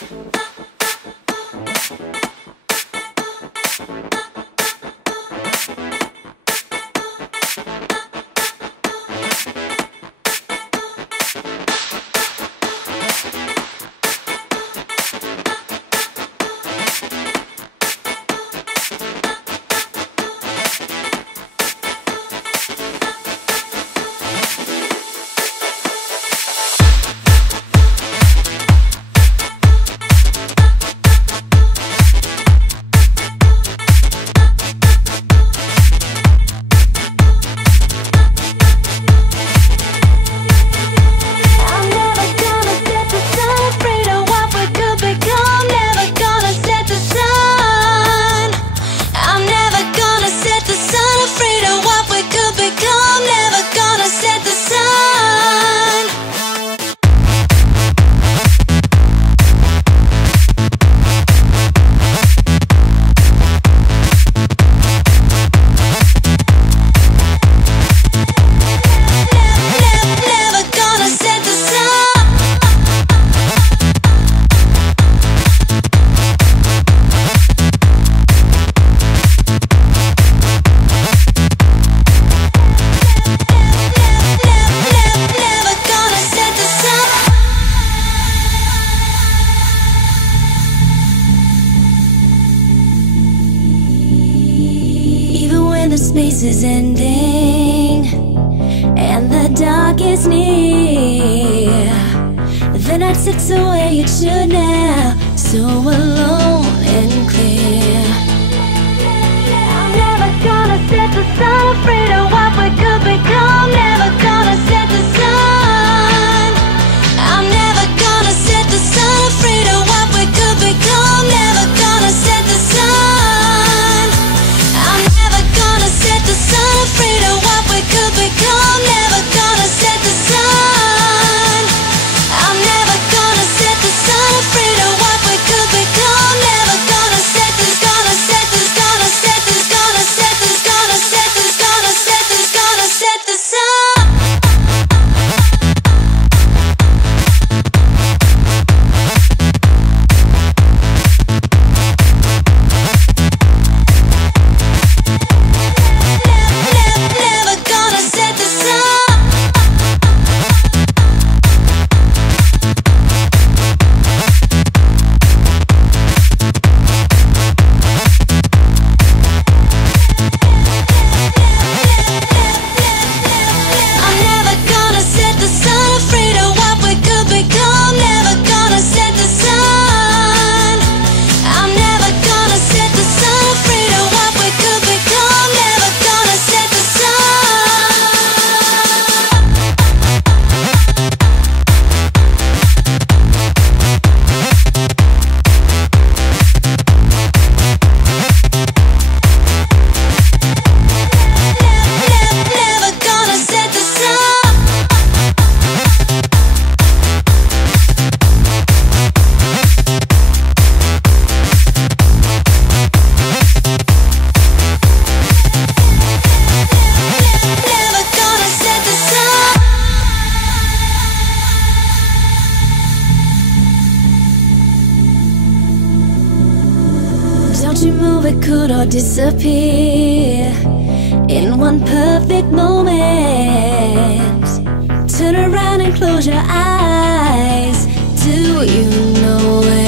the space is ending and the dark is near, the night sits where it should now, so alone and clear. I'm never gonna set the sun, afraid of what we could become. Never gonna set the sun. I'm never gonna set the sun, afraid of what we could become. Never gonna set the sun. I'm never gonna set the sun, afraid of what we could become. Never gonna set the sun. I'm never gonna set the sun, afraid of what we could become. Never gonna set this, gonna set this, gonna set this, gonna set this, gonna set this, gonna set this, gonna set the sun. Never gonna set the sun. I'm never gonna set the sun, afraid of what we could become. Never gonna set the sun. I'm never gonna set the sun, afraid of what we could become. Never gonna set the sun. Never gonna set the sun. Never gonna set the sun. Don't you move, it could all disappear in one perfect moment. Turn around and close your eyes. Do you know